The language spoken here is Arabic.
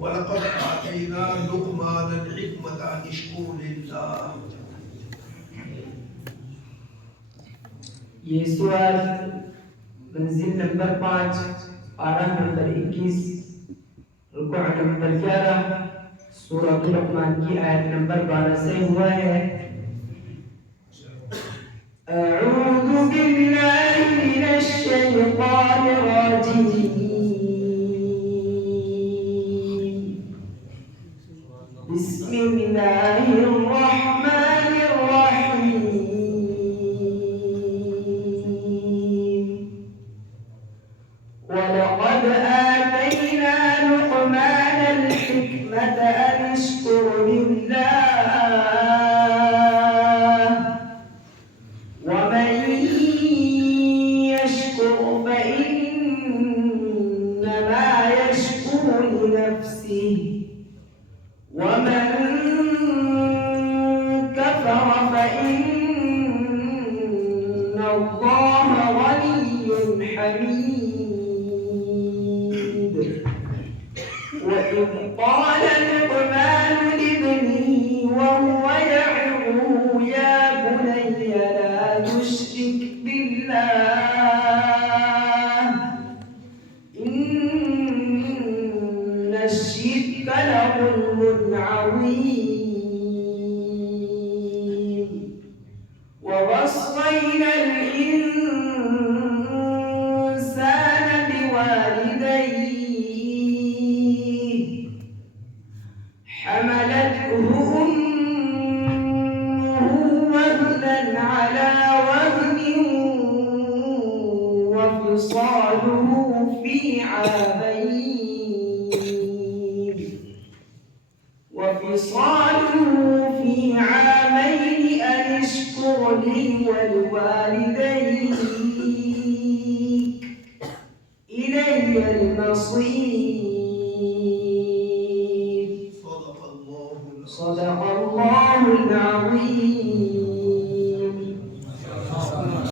ولقد آتينا لقمان الحكمة أن اشكر لله. ये सूरत मंजिल नंबर 5, पारा नंबर 21, रुकू नंबर 11, सूरह लुक़मान की आयत नंबर 12 से हुआ है। अऊज़ु बिल्लाहि मिनश शैतानिर रजीम। बिस्मिल्लाहिर रहमानिर रहीम। ولقد آتينا لقمان الحكمة أن اشكر لله ومن يشكر فإنما يشكر لنفسه ومن كفر فإن الله غني حميد. وإذ قال لقمان لابنه وهو يعظه يا بني لا تشرك بالله إن الشرك لظلم عظيم. ووصينا الإنسان بوالديه حملته أمه وهنا على وهن وفصاله في عامين أن اشكر لي ولوالديك إلي المصير. صدق الله العظيم.